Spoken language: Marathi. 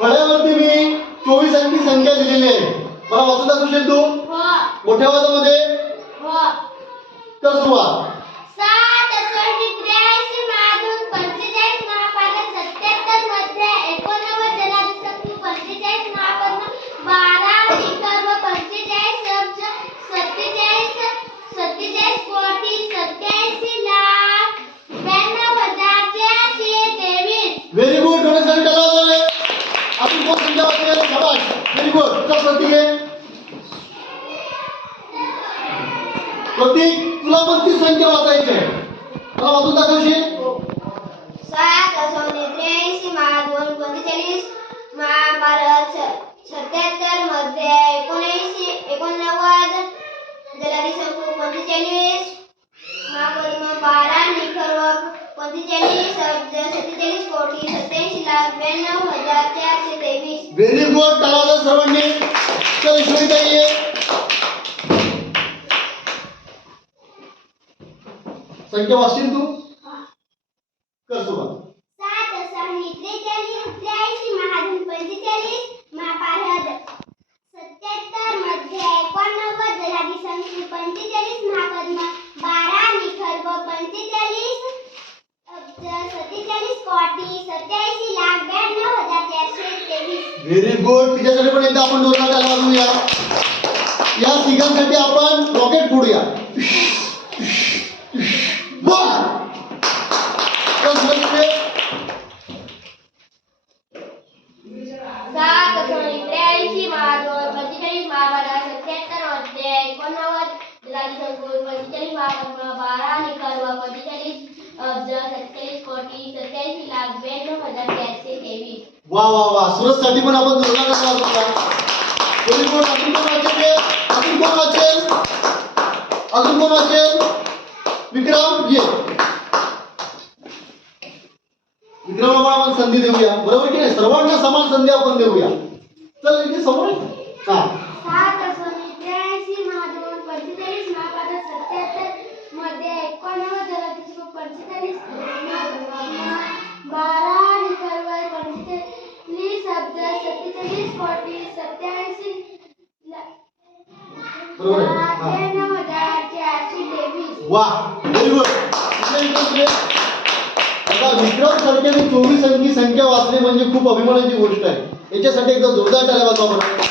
फळ्यावरती मी चोवीस अंकी संख्या दिलेली आहे. मला वाचू दाखवशील तू? हो. मोठ्या वादामध्ये? हो तर सुरुवात सात अष्टावन्न त्र्याऐंशी महादूत पंचेचाळीस महापालक सत्याहत्तरमध्ये एकोणनव्वद जलाधिसक्ती पंचेचाळीस महापद्म बारा विकर्म पंचेचाळीस अब्ज सत्तेचाळीस सत्तेचाळीस कोटी सत्याऐंशी लाख ब्याण्णव हजार चारशे तेवीस व्हेरी गुड डोनेशन त्याला वाजवले आपण कोण संख्या वाचले शाबाश व्हेरी गुड प्रतीक आहे प्रतीक तुला पण ती संख्या वाचायची आहे मला वाचून दाखवशील सात त्र्याऐंशी पंचेचाळीस महाभारत सत्याहत्तरमध्ये एकोणऐंशी एकोणनव्वद जलाधी संकुल पंचेचाळीस महापद्म बारा निखर पंचेचाळीस अब्ज कोटी सत्याऐंशी लाख ब्याण्णव हजार चारशे तेवीस व्हेरी गुड त्याला सर्वांनी. चल ईश्वरीताई ये. संख्या वाचशील तू? कर सुरुवात सात अष्टावन्न त्रेचाळीस त्र्याऐंशी महादून व्हेरी गुड तिच्यासाठी पण एकदा आपण दोन त्याला वाजवूया. या तिघांसाठी आपण रॉकेट फोडूया. बम! चल, वा वा वा. सुरत साठी पण आपण जोरदार टाळ्या वाजवूया व्हेरी गुड अजून कोण वाचेल अजून कोण वाचेल? अजून कोण वाचेल? विक्रम ये. विक्रमाला आपण संधी देऊया. बरोबर की नाही? सर्वांना समान संधी आपण देऊया. चल इथे समोर. हा मध्ये एकोणनव्वद पंचेचाळीस. बरोबर आहे हा वा व्हेरी गुड आता विक्रम चोवीस अंकी संख्या वाचणे म्हणजे खूप अभिमानाची गोष्ट आहे. याच्यासाठी एकदा जोरदार टाळ्या वाजवा